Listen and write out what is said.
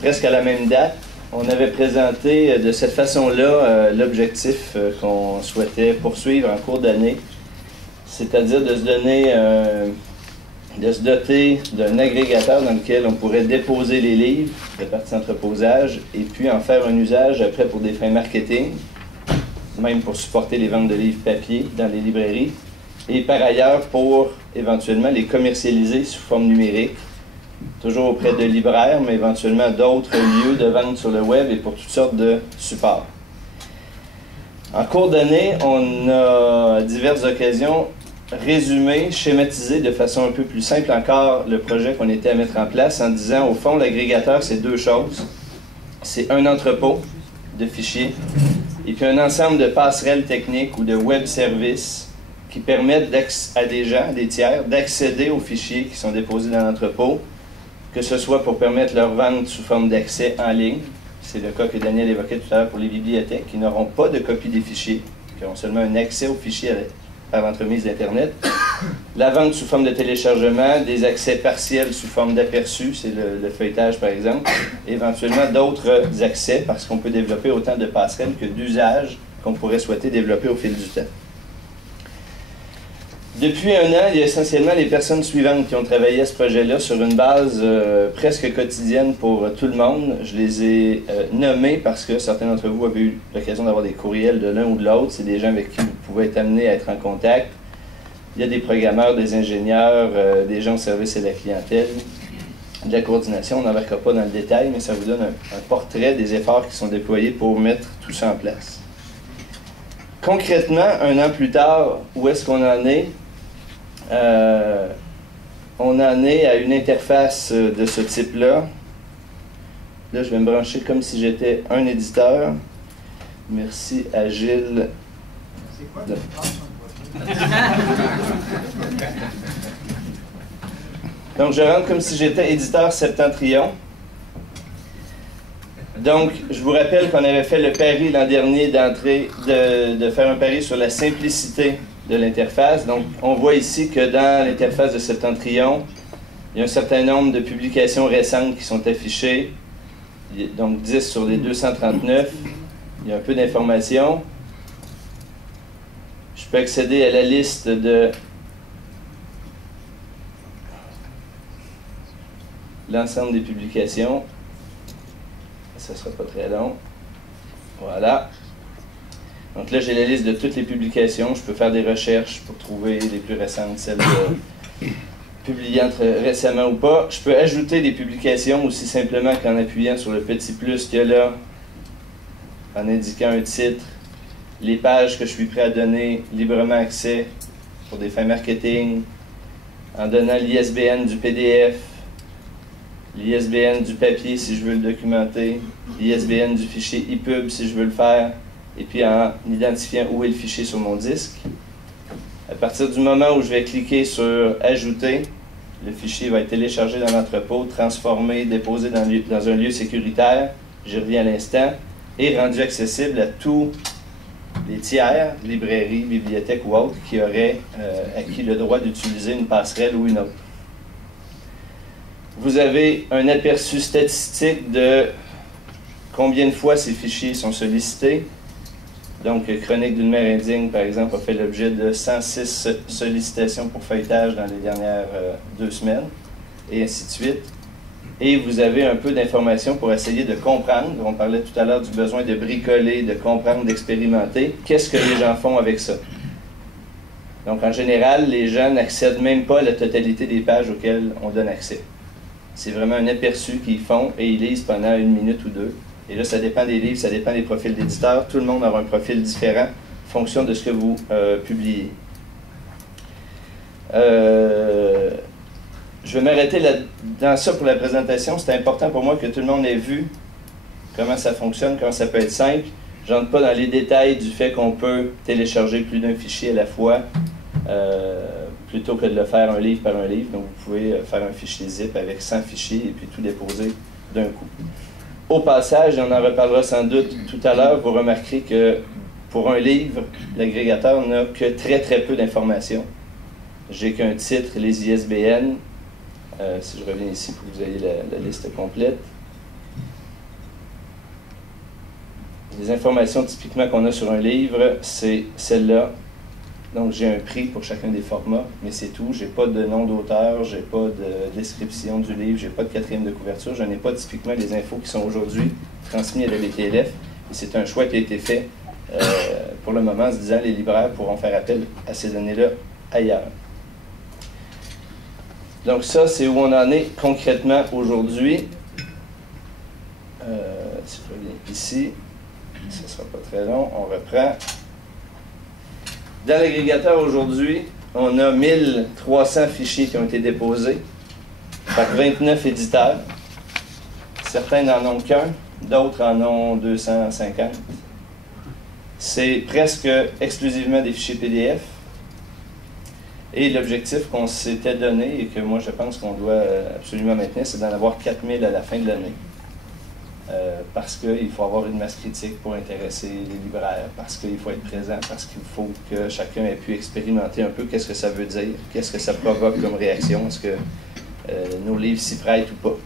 Presque à la même date, on avait présenté de cette façon-là l'objectif qu'on souhaitait poursuivre en cours d'année, c'est-à-dire de se doter d'un agrégateur dans lequel on pourrait déposer les livres de partie entreposage et puis en faire un usage après pour des fins marketing, même pour supporter les ventes de livres papier dans les librairies, et par ailleurs pour éventuellement les commercialiser sous forme numérique, toujours auprès de libraires, mais éventuellement d'autres lieux de vente sur le web et pour toutes sortes de supports. En cours d'année, on a à diverses occasions résumé, schématisé de façon un peu plus simple encore le projet qu'on était à mettre en place en disant, au fond, l'agrégateur, c'est deux choses. C'est un entrepôt de fichiers et puis un ensemble de passerelles techniques ou de web services qui permettent à des gens, des tiers, d'accéder aux fichiers qui sont déposés dans l'entrepôt, que ce soit pour permettre leur vente sous forme d'accès en ligne. C'est le cas que Daniel évoquait tout à l'heure pour les bibliothèques qui n'auront pas de copie des fichiers, qui auront seulement un accès aux fichiers par l'entremise d'Internet. La vente sous forme de téléchargement, des accès partiels sous forme d'aperçu, c'est le feuilletage par exemple, éventuellement d'autres accès parce qu'on peut développer autant de passerelles que d'usages qu'on pourrait souhaiter développer au fil du temps. Depuis un an, il y a essentiellement les personnes suivantes qui ont travaillé à ce projet-là sur une base presque quotidienne pour tout le monde. Je les ai nommés parce que certains d'entre vous avaient eu l'occasion d'avoir des courriels de l'un ou de l'autre. C'est des gens avec qui vous pouvez être amenés à être en contact. Il y a des programmeurs, des ingénieurs, des gens au service à la clientèle, de la coordination. On n'embarquera pas dans le détail, mais ça vous donne un portrait des efforts qui sont déployés pour mettre tout ça en place. Concrètement, un an plus tard, où est-ce qu'on en est? On en est à une interface de ce type-là. Là, je vais me brancher comme si j'étais un éditeur. Merci à Gilles. C'est quoi Donc, je rentre comme si j'étais éditeur Septentrion. Donc, je vous rappelle qu'on avait fait le pari l'an dernier de faire un pari sur la simplicité de l'interface. Donc, on voit ici que dans l'interface de Septentrion, il y a un certain nombre de publications récentes qui sont affichées. Donc, 10 sur les 239. Il y a un peu d'informations. Je peux accéder à la liste de l'ensemble des publications. Ça ne sera pas très long. Voilà. Donc là, j'ai la liste de toutes les publications. Je peux faire des recherches pour trouver les plus récentes, celles publiées récemment ou pas. Je peux ajouter des publications aussi simplement qu'en appuyant sur le petit plus qu'il y a là, en indiquant un titre, les pages que je suis prêt à donner librement accès pour des fins marketing, en donnant l'ISBN du PDF, l'ISBN du papier si je veux le documenter, l'ISBN du fichier EPUB si je veux le faire, et puis en identifiant où est le fichier sur mon disque. À partir du moment où je vais cliquer sur « Ajouter », le fichier va être téléchargé dans l'entrepôt, transformé, déposé dans un lieu sécuritaire, j'y reviens à l'instant, et rendu accessible à tous les tiers, librairies, bibliothèques ou autres, qui auraient acquis le droit d'utiliser une passerelle ou une autre. Vous avez un aperçu statistique de combien de fois ces fichiers sont sollicités. Donc, Chronique d'une mère indigne, par exemple, a fait l'objet de 106 sollicitations pour feuilletage dans les dernières 2 semaines, et ainsi de suite. Et vous avez un peu d'informations pour essayer de comprendre. On parlait tout à l'heure du besoin de bricoler, de comprendre, d'expérimenter. Qu'est-ce que les gens font avec ça? Donc, en général, les gens n'accèdent même pas à la totalité des pages auxquelles on donne accès. C'est vraiment un aperçu qu'ils font et ils lisent pendant 1 minute ou 2. Et là, ça dépend des livres, ça dépend des profils d'éditeurs. Tout le monde aura un profil différent en fonction de ce que vous publiez. Je vais m'arrêter dans ça pour la présentation. C'est important pour moi que tout le monde ait vu comment ça fonctionne, comment ça peut être simple. Je n'entre pas dans les détails du fait qu'on peut télécharger plus d'un fichier à la fois plutôt que de le faire un livre par un livre. Donc, vous pouvez faire un fichier zip avec 100 fichiers et puis tout déposer d'un coup. Au passage, et on en reparlera sans doute tout à l'heure, vous remarquerez que pour un livre, l'agrégateur n'a que très peu d'informations. J'ai qu'un titre, les ISBN, Si je reviens ici pour que vous ayez la liste complète. Les informations typiquement qu'on a sur un livre, c'est celle-là. Donc j'ai un prix pour chacun des formats, mais c'est tout. Je n'ai pas de nom d'auteur, je n'ai pas de description du livre, je n'ai pas de quatrième de couverture, je n'ai pas typiquement les infos qui sont aujourd'hui transmises à la BTLF. Et c'est un choix qui a été fait pour le moment, en se disant les libraires pourront faire appel à ces données-là ailleurs. Donc ça, c'est où on en est concrètement aujourd'hui. Si je reviens ici, ce ne sera pas très long, on reprend. Dans l'agrégateur aujourd'hui, on a 1300 fichiers qui ont été déposés par 29 éditeurs. Certains n'en ont qu'un, d'autres en ont 250. C'est presque exclusivement des fichiers PDF. Et l'objectif qu'on s'était donné, et que moi je pense qu'on doit absolument maintenir, c'est d'en avoir 4000 à la fin de l'année. Parce qu'il faut avoir une masse critique pour intéresser les libraires, parce qu'il faut être présent, parce qu'il faut que chacun ait pu expérimenter un peu qu'est-ce que ça veut dire, qu'est-ce que ça provoque comme réaction, est-ce que nos livres s'y prêtent ou pas.